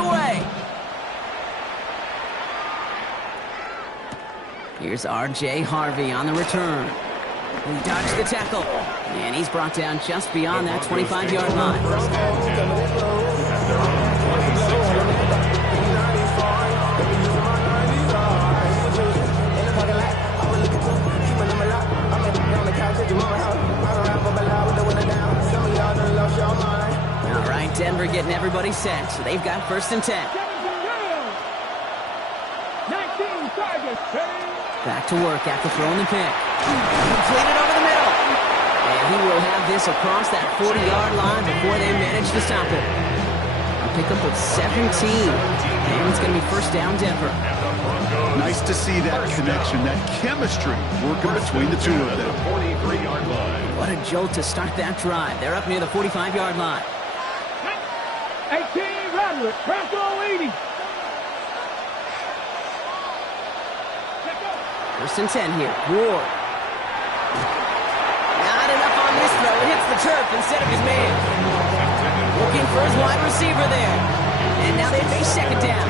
away. Here's R.J. Harvey on the return. He dodged the tackle, and he's brought down just beyond that 25-yard line. All right, Denver getting everybody set. So they've got 1st and 10. Back to work after throwing the pick. Completed over the middle. And he will have this across that 40-yard line before they manage to stop it. A pickup of 17. And it's going to be 1st down Denver. Nice to see that connection, that chemistry working between the two of them. What a jolt to start that drive. They're up near the 45-yard line. 18 Roderick, Bronco 80. 1st and 10 here. Ward. Not enough on this throw. It hits the turf instead of his man. Looking for his wide receiver there. And now they face 2nd down.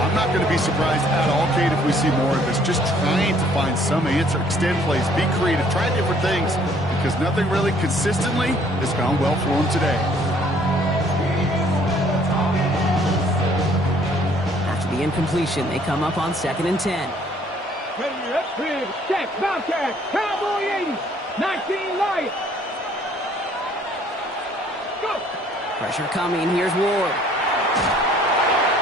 I'm not going to be surprised at all, Kate, if we see more of this. Just trying to find some answer, extend plays, be creative, try different things, because nothing really consistently has gone well for him today. After the incompletion, they come up on 2nd and 10. Check, Bobcat, Cowboy 80, 19 Lions. Go. Pressure coming. Here's Ward.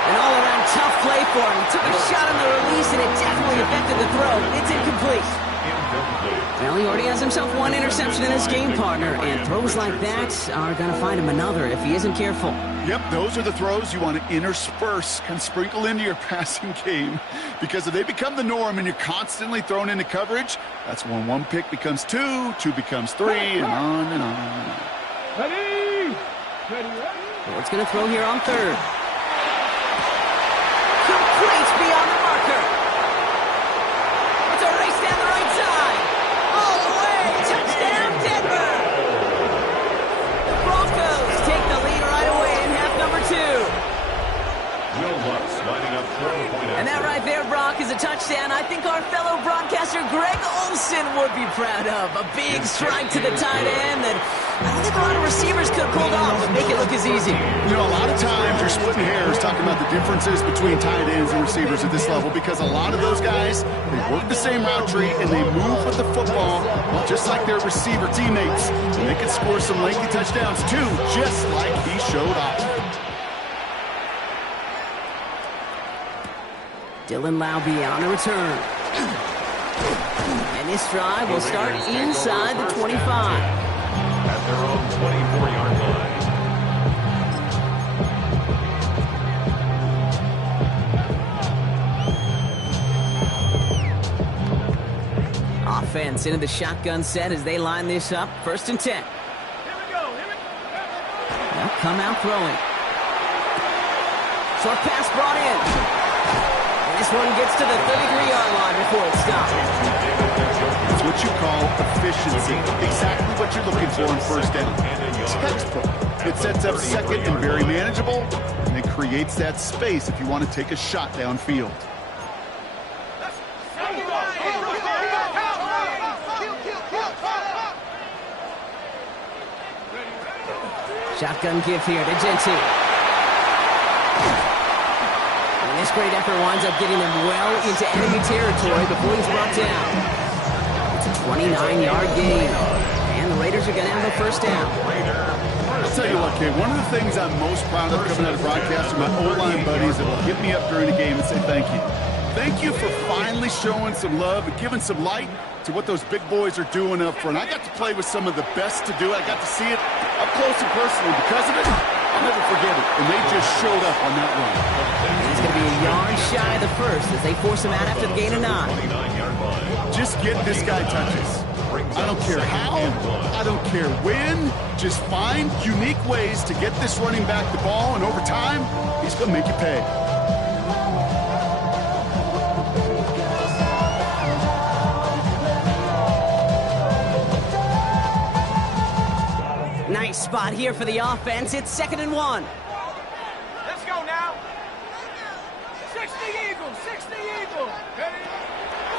An all-around tough play for him. He took a shot on the release, and it definitely affected the throw. It's incomplete. Well, he already has himself 1 interception in his game, partner, and throws like that are going to find him another if he isn't careful. Yep, those are the throws you want to intersperse and sprinkle into your passing game, because if they become the norm and you're constantly thrown into coverage, that's when 1 pick becomes 2, 2 becomes 3, and on and on and on. Ready? Ward's going to throw here on 3rd. Complete beyond the marker. It's a race down the right side. All the way. Touchdown, Denver. The Broncos take the lead right away in half number 2. And that right there, Brock, is a touchdown I think our fellow broadcaster Greg Olson would be proud of. A big strike to the tight end that I don't think a lot of receivers could have pulled off and make it look as easy. You know, a lot of times you're splitting hairs talking about the differences between tight ends and receivers at this level, because a lot of those guys, they work the same route tree and they move with the football just like their receiver teammates. And they can score some lengthy touchdowns too, just like he showed off. Dylan Laube on the return. And this drive will start inside the 25. At their own 24-yard line. Offense into the shotgun set as they line this up. 1st and 10. Here we go. They'll come out throwing. Short pass brought in. This one gets to the 33-yard line before it stops. It's what you call efficiency. Exactly what you're looking for in 1st down. Textbook. It sets up 2nd and very manageable, and it creates that space if you want to take a shot downfield. Shotgun give here to Gentry. This great effort winds up getting them well into enemy territory before he's brought down. It's a 29-yard gain, and the Raiders are going to have a 1st down. I'll tell you what, kid, one of the things I'm most proud of coming out of broadcast are my O-line buddies that will hit me up during the game and say thank you. Thank you for finally showing some love and giving some light to what those big boys are doing up front. I got to play with some of the best to do it. I got to see it up close and personal. Because of it, I'll never forget it. And they just showed up on that run. He's going to be a yard shy of the 1st as they force him out after the gain of 9. Just get this guy touches. I don't care how, I don't care when. Just find unique ways to get this running back the ball, and over time, he's going to make you pay. Nice spot here for the offense. It's 2nd and 1. Let's go now.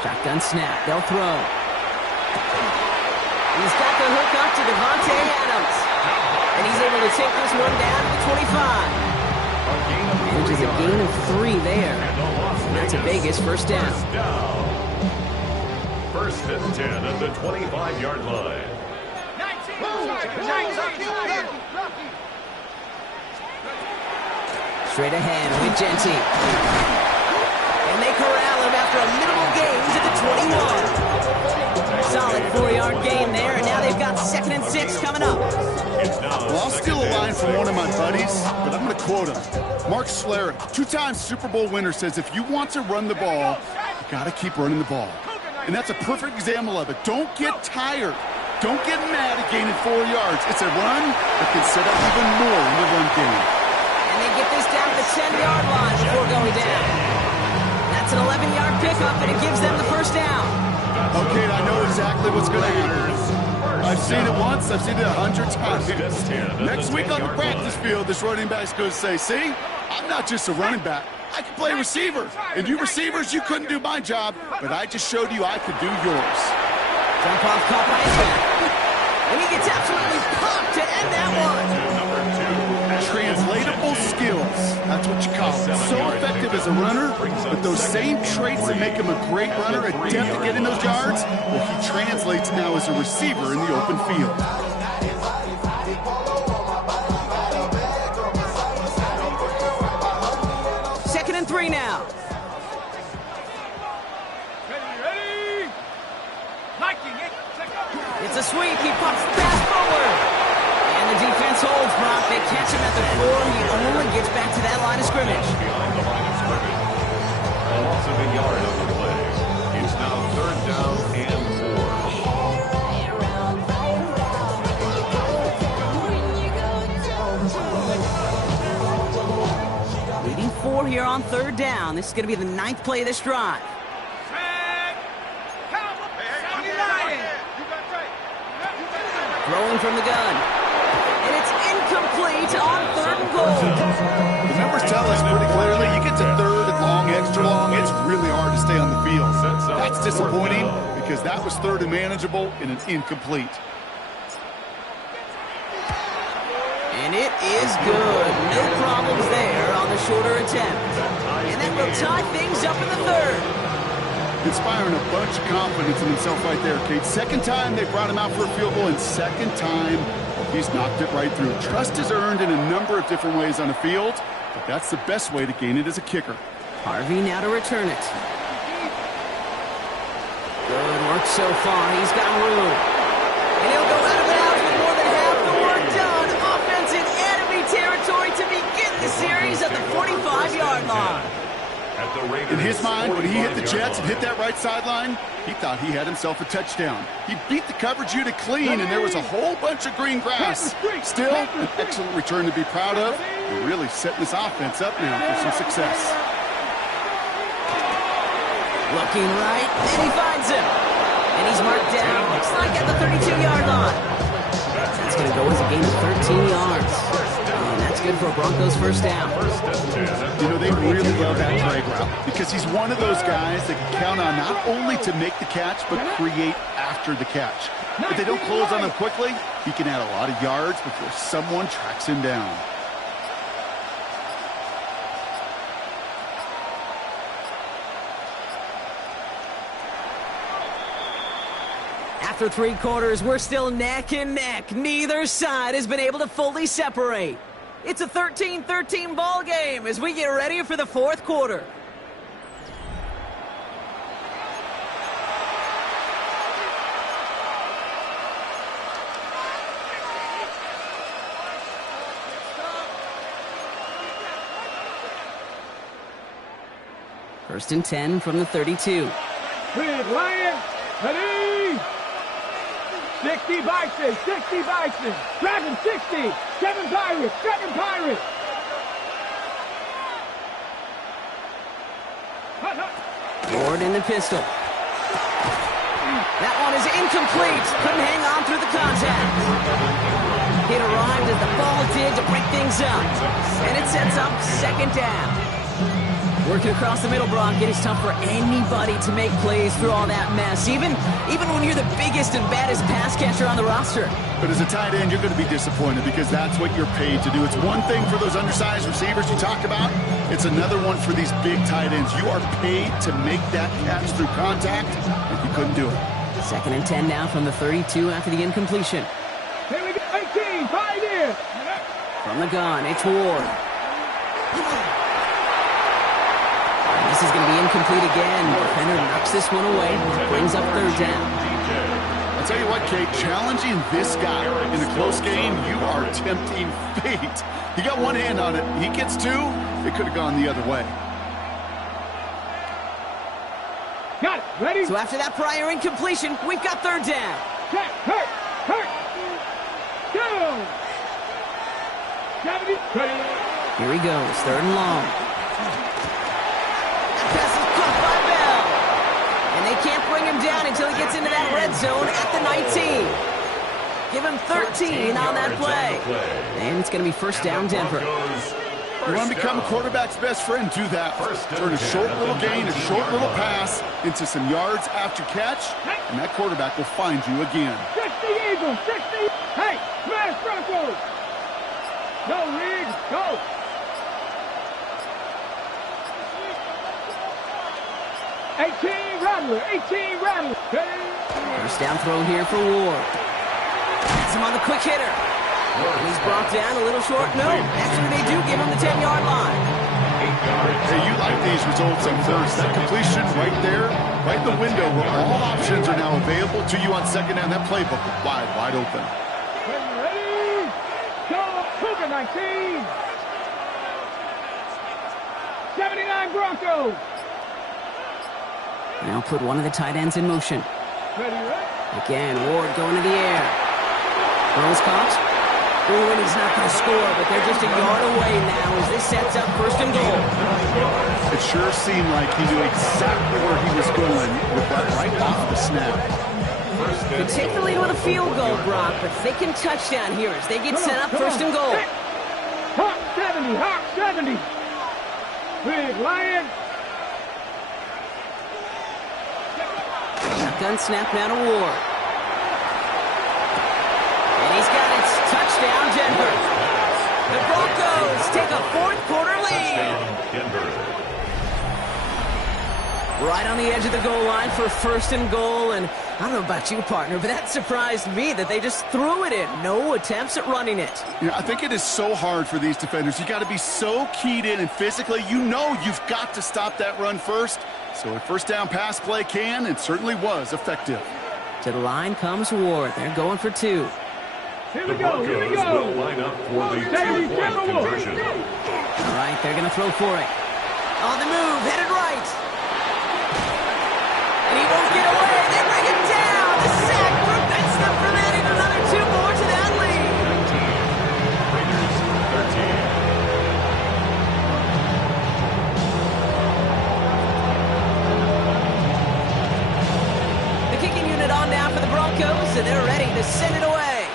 Shotgun snap. They'll throw. He's got the hook up to Devontae Adams. And he's able to take this one down to the 25. Which is a gain of 3 there. And that's a Vegas first down. First and 10 at the 25-yard line. Straight ahead with Genty. And they corral him after a minimal gain to the 21. Solid 4-yard gain there, and now they've got 2nd and 6 coming up. Well, I'll steal a line from one of my buddies, but I'm going to quote him. Mark Schlereth, 2-time Super Bowl winner, says if you want to run the ball, you got to keep running the ball. And that's a perfect example of it. Don't get tired. Don't get mad at gaining 4 yards. It's a run that can set up even more in the run game. And they get this down to the 10-yard line before going down. That's an 11-yard pickup, and it gives them the first down. Okay, I know exactly what's going to happen. I've seen it once, I've seen it 100 times. Next week on the practice field, this running back's going to say, see, I'm not just a running back. I can play receiver. And you receivers, you couldn't do my job, but I just showed you I could do yours. Jump off caught by his back. And he gets absolutely pumped to end that one. Translatable skills. That's what you call it. So effective as a runner, but those same traits that make him a great runner, adept at getting those yards, well, he translates now as a receiver in the open field. Second and 3 now. It's a sweep. He pops the pass forward. And the defense holds, Brock. They catch him at the 4. He only gets back to that line of scrimmage. Behind the line of scrimmage. A loss of a yard on the play. It's now 3rd down and 4. Leading 4 here on 3rd down. This is going to be the 9th play of this drive. Throwing from the gun. And it's incomplete on 3rd and goal. The numbers tell us pretty clearly, you get to 3rd and long, extra long, it's really hard to stay on the field. That's disappointing because that was 3rd and manageable and an incomplete. And it is good. No problems there on the shorter attempt. And that will tie things up in the 3rd. Inspiring a bunch of confidence in himself right there, Kate. 2nd time they brought him out for a field goal, and 2nd time he's knocked it right through. Trust is earned in a number of different ways on the field, but that's the best way to gain it as a kicker. Harvey now to return it. Good work so far. He's got room. And he'll go out of bounds with more than half the work done. Offense in enemy territory to begin the series at the 45-yard line. In his mind, when he hit the Jets and hit that right sideline, he thought he had himself a touchdown. He beat the coverage unit clean, and there was a whole bunch of green grass. Still, an excellent return to be proud of. And really setting this offense up now for some success. Looking right, and he finds him. And he's marked down, looks like at the 32-yard line. That's going to go as a gain of 13 yards. And that's good for a Broncos first down. You know, they really love that drag route because he's one of those guys that can count on not only to make the catch, but create after the catch. If they don't close on him quickly, he can add a lot of yards before someone tracks him down. After 3 quarters, we're still neck and neck. Neither side has been able to fully separate. It's a 13-13 ball game as we get ready for the 4th quarter. First and 10 from the 32. Red Lion, ready! 60 Bison, 60 Bison. Dragon 60, 7 Pirates, 7 Pirates. Ward in the pistol. That one is incomplete. Couldn't hang on through the contact. It arrived as the ball did to break things up. And it sets up 2nd down. Working across the middle, Brock. It is tough for anybody to make plays through all that mess, even when you're the biggest and baddest pass catcher on the roster. But as a tight end, you're going to be disappointed because that's what you're paid to do. It's one thing for those undersized receivers you talk about. It's another one for these big tight ends. You are paid to make that catch through contact, and you couldn't do it. 2nd and 10 now from the 32 after the incompletion. Here we go, 18, 5 years. From the gun, it's Ward. This is going to be incomplete again. Defender knocks this one away. Brings up 3rd down. I'll tell you what, Kate, challenging this guy in a close game, you are tempting fate. He got one hand on it. He gets 2. It could have gone the other way. Got it. Ready? So after that prior incompletion, we've got 3rd down. Check. Hurt. Go. 70. Ready. Here he goes. 3rd and long. Pass is caught by Bell. And they can't bring him down until he gets into that red zone at the 19. Give him 13 on that play. And it's going to be 1st down Denver. You want to become a quarterback's best friend, do that. Turn a short little gain, a short little pass into some yards after catch, and that quarterback will find you again. 60 Eagles, 60. Hey, smash Broncos. Go, Reed, go. 18 Rattler. 1st down throw here for Ward. Gets him on the quick hitter. And he's brought down a little short. No, actually they do give him the 10-yard line. Hey, you like these results on first. That completion right there, right in the window where all options are now available to you on 2nd down. That playbook wide open. Ready, go, Cougar 19. 79 Broncos. Now put one of the tight ends in motion. Ready. Again, Ward going to the air. Throws caught. Oh, and he's not going to score, but they're just a yard away now as this sets up 1st and goal. It sure seemed like he knew exactly where he was going with that right off the snap. Could take the lead with a field goal, Brock, but they can touchdown here as they get set up 1st and goal. Hawk 70. Big Lion. Shotgun snap now to Ward. And he's got it. Touchdown, Denver. The Broncos take a 4th quarter lead. Right on the edge of the goal line for 1st and goal. And I don't know about you, partner, but that surprised me that they just threw it in. No attempts at running it. Yeah, I think it is so hard for these defenders. You got to be so keyed in and physically, you know you've got to stop that run first. So a 1st down pass play can and certainly was effective. To the line comes Ward. They're going for 2. Here we go. Will line up for the 2-point conversion. All right, they're going to throw for it. On the move, headed right. And he won't get away. They bring him down. The sack prevents them from adding another 2 more to that lead. Raiders 13. The kicking unit on now for the Broncos, and they're ready to send it away.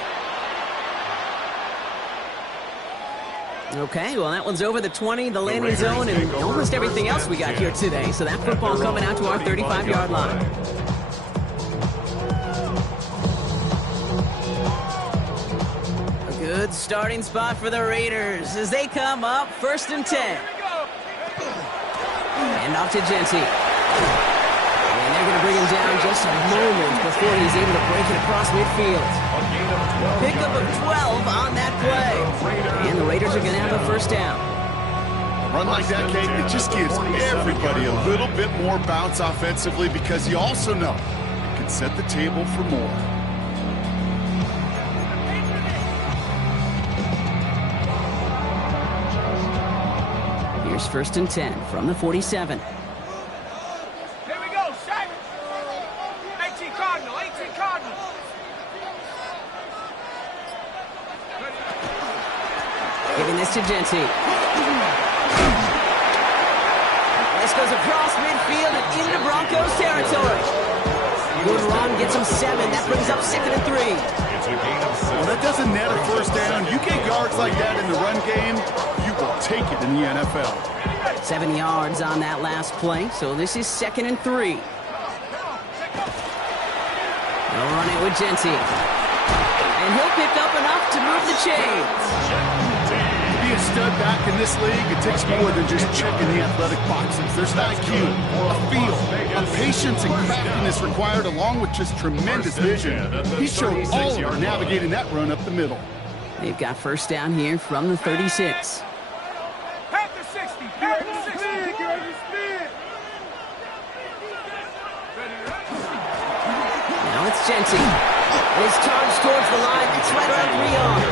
Okay, well, that one's over the 20, the landing zone, and almost everything else we got here today. So that football coming out to our 35-yard line. A good starting spot for the Raiders as they come up 1st and 10. And off to Genty. And they're going to bring him down just a moment before he's able to break it across midfield. Pickup of 12 on that play. And the Raiders are going to have a 1st down. A run like that, Kate, it just gives everybody a little bit more bounce offensively because you also know it can set the table for more. Here's 1st and 10 from the 47. Here we go, set. 18 Cardinal. Giving this to Genty. This goes across midfield and into Broncos territory. Good run, gets him 7. That brings up 2nd and 3. It's a gain of 6. Well, that doesn't net a 1st down. You get yards like that in the run game, you will take it in the NFL. 7 yards on that last play, so this is 2nd and 3. They'll run it with Genty. And he'll pick up enough to move the chains. To be a stud back in this league, it takes more than just checking the athletic boxes. There's an IQ, a feel, a patience and craftiness required, along with just tremendous vision. He showed all of it navigating that run up the middle. They've got first down here from the 36. Half the 60. Half the 60. Now it's Genty. And he's charged towards the line. It's right around 3 yards.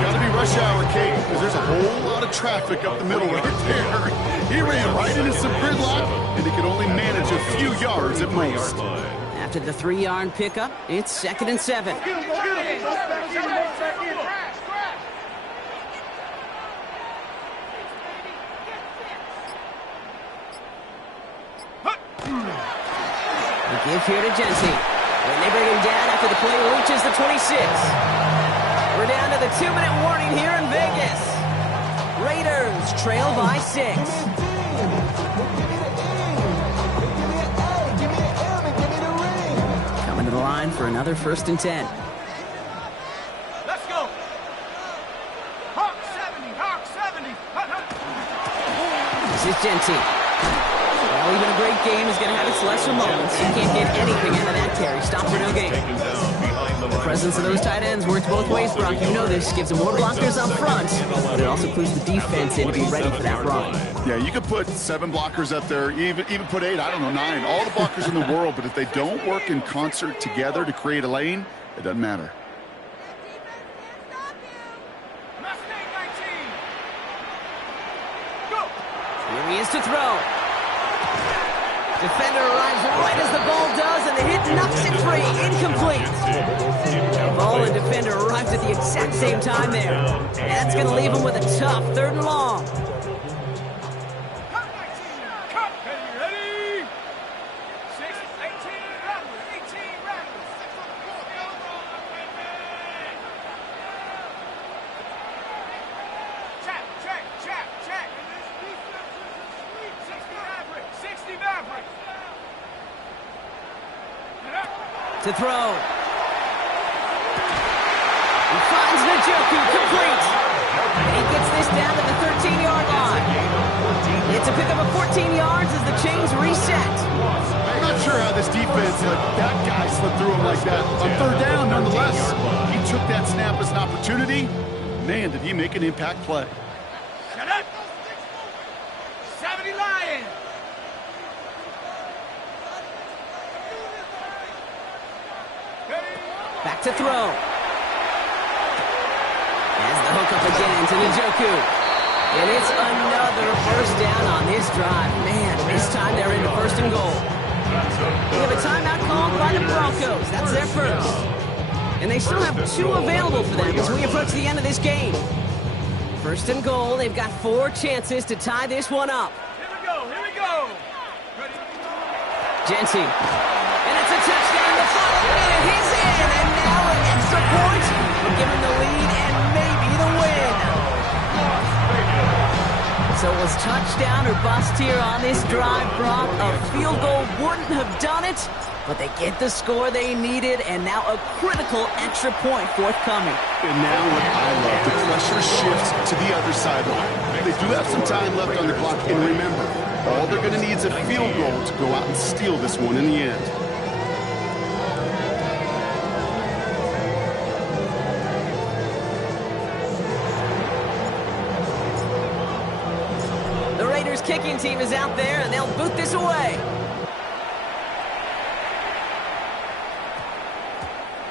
Got to be rush hour, Kate, because there's a whole lot of traffic up the middle right there. He ran right into some gridlock, and he could only manage a few yards at most. After the 3-yard pickup, it's 2nd and 7. The give here to Genty. And they bring him down after the play reaches the 26. We're down to the 2-minute warning here in Vegas. Raiders trail by 6. Coming to the line for another 1st and 10. Let's go. Hawk 70. Hawk 70. This is Genty. Well, even a great game is going to have its lesser moments. You can't get anything out of that carry. Stop for no gain. The presence of those tight ends works both ways, Brock. You know this. Gives them more blockers up front, but it also clues the defense in to be ready for that run. Yeah, you could put 7 blockers up there, even put 8, I don't know, 9. All the blockers in the world, but if they don't work in concert together to create a lane, it doesn't matter. Here he is to throw. Defender arrives right as the ball does, and the hit knocks it free. Incomplete. Ball and defender arrives at the exact same time there. And that's going to leave him with a tough 3rd and long. Ready? 6, 18, Check. 60 Maverick. To throw. He finds Njoku, complete. And he gets this down to the 13-yard line. It's a pickup of 14 yards as the chains reset. I'm not sure how this defense let that guy slip through him like that. On 3rd down, nonetheless, he took that snap as an opportunity. Man, did he make an impact play. Shut up. 70 Lions. Back to throw. As the hook up again to Njoku. And it's another first down on this drive. Man, this time they're into 1st and goal. We have a timeout called by the Broncos. That's their first. And they still have 2 available for them as we approach the end of this game. 1st and goal. They've got 4 chances to tie this one up. Here we go. Genty. And it's a touchdown. The final minute. He's in. And now an extra point will give him the lead and maybe the win. So it was touchdown or bust here on this drive, Brock. A field goal wouldn't have done it, but they get the score they needed, and now a critical extra point forthcoming. And now what I love, the pressure shifts to the other sideline. They do have some time left on the clock, and remember, all they're going to need is a field goal to go out and steal this one in the end. The Raiders kicking team is out there, and they'll boot this away.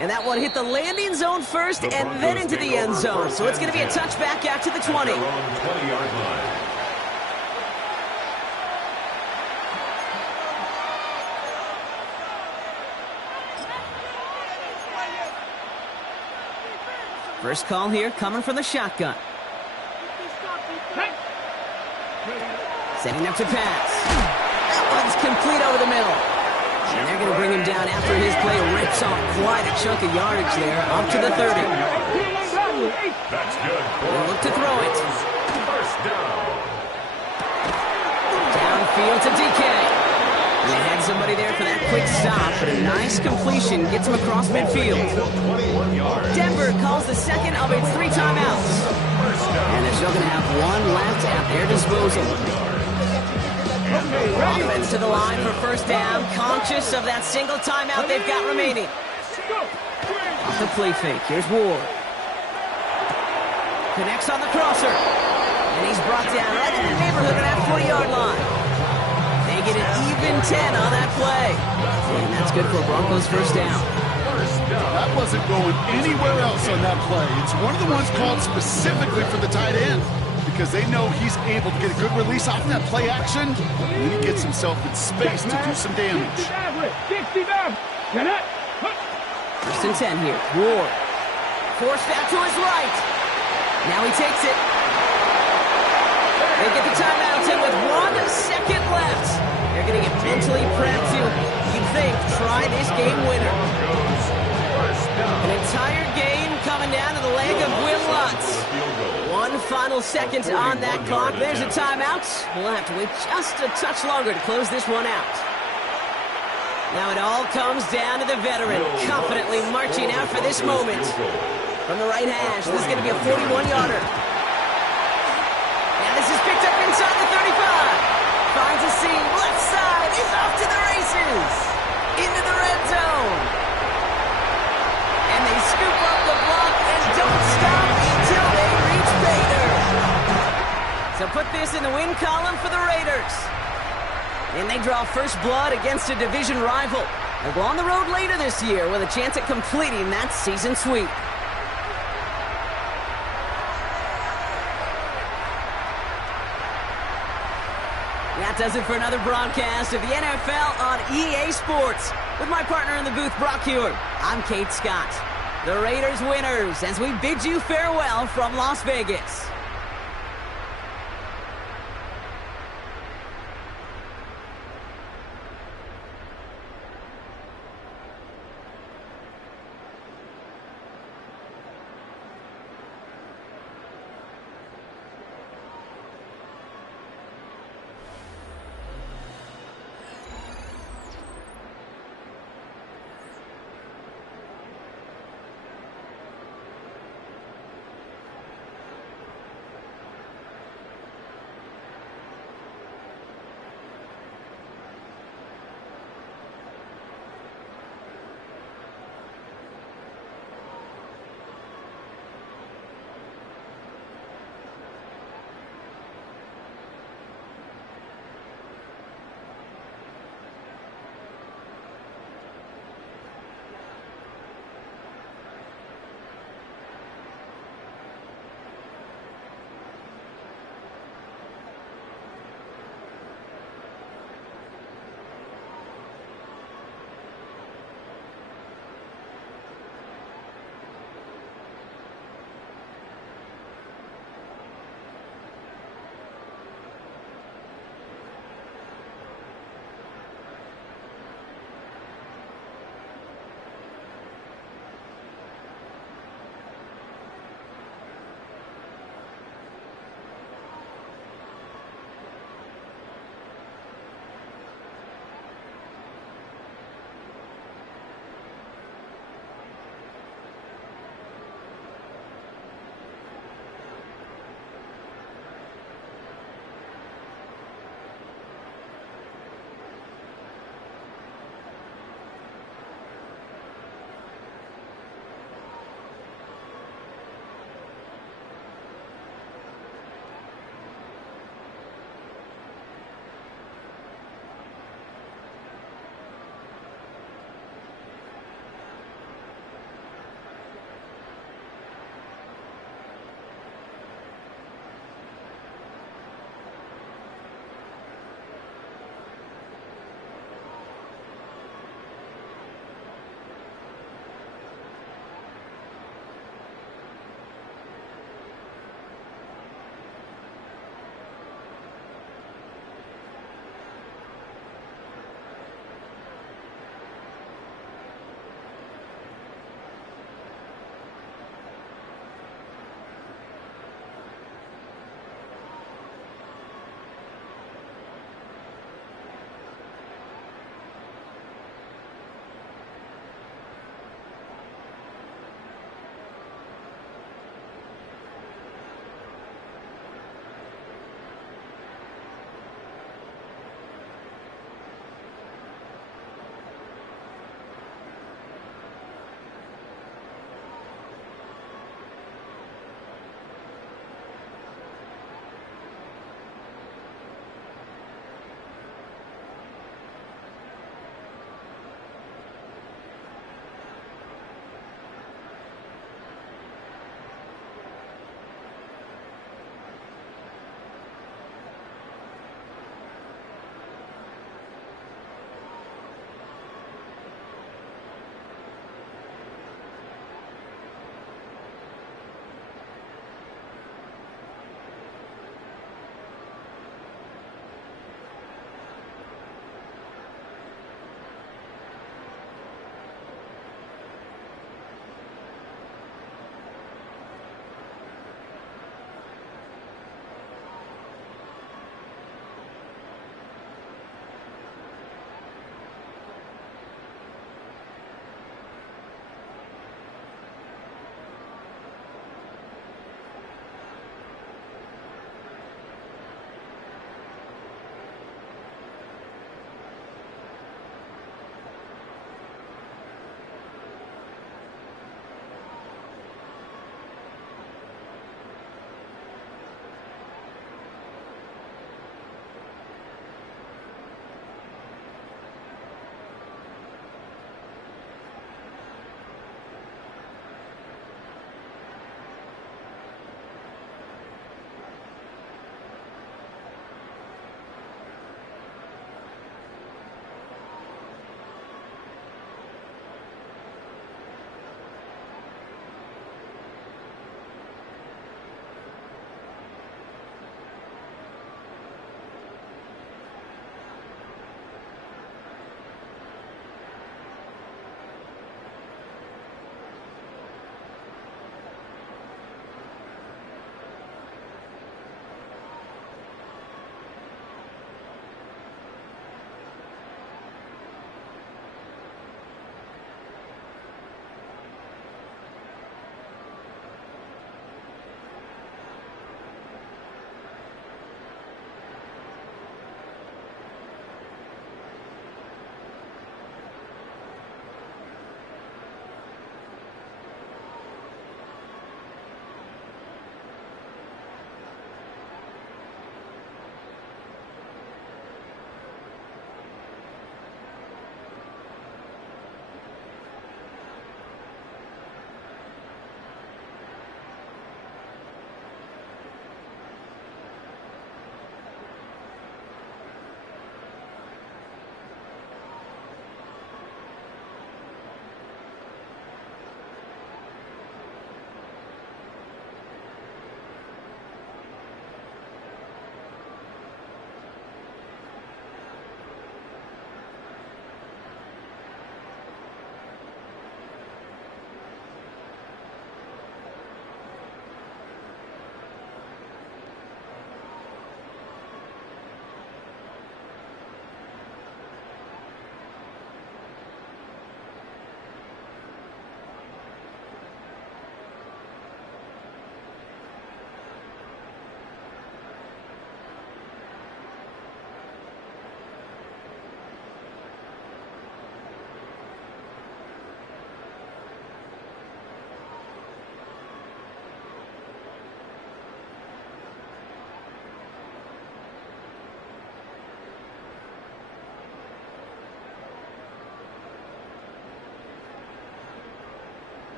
And that one hit the landing zone first and then into the end zone. So it's going to be a touchback out to the 20. First call here coming from the shotgun. Setting up to pass. That one's complete over the middle. And they're going to bring him down after his play rips off quite a chunk of yardage there, up to the 30. That's good. They'll look to throw it. First down. Field to DK. And they had somebody there for that quick stop, but a nice completion gets him across midfield. Denver calls the second of its 3 timeouts. And they're still going to have 1 left at their disposal. Offense to the line for first down, conscious of that single timeout they've got remaining. Off the play fake, here's Ward. Connects on the crosser. And he's brought down right in the neighborhood of that 40-yard line. They get an even 10 on that play. And that's good for Broncos first down. That wasn't going anywhere else on that play. It's one of the ones called specifically for the tight end because they know he's able to get a good release off that play action, and then he gets himself in space to do some damage. 69. First and 10 here. Ward. Forced out to his right. Now he takes it. They get the timeouts in with 1 second left. They're going to get mentally prepped to, you'd think, try this game winner. An entire game coming down to the leg of Will Lutz. 1 final second on that clock. There's a timeout. We'll have to wait just a touch longer to close this one out. Now it all comes down to the veteran, confidently marching out for this moment. From the right hash, this is going to be a 41-yarder. And this is picked up inside the 35. Finds a seam, left side, is off to the races. Into the red zone. And they scoop up the block and don't stop until they reach Bader. So put this in the win column for the Raiders. And they draw first blood against a division rival. They'll go on the road later this year with a chance at completing that season sweep. That does it for another broadcast of the NFL on EA Sports. With my partner in the booth, Brock Hewitt, I'm Kate Scott. The Raiders winners as we bid you farewell from Las Vegas.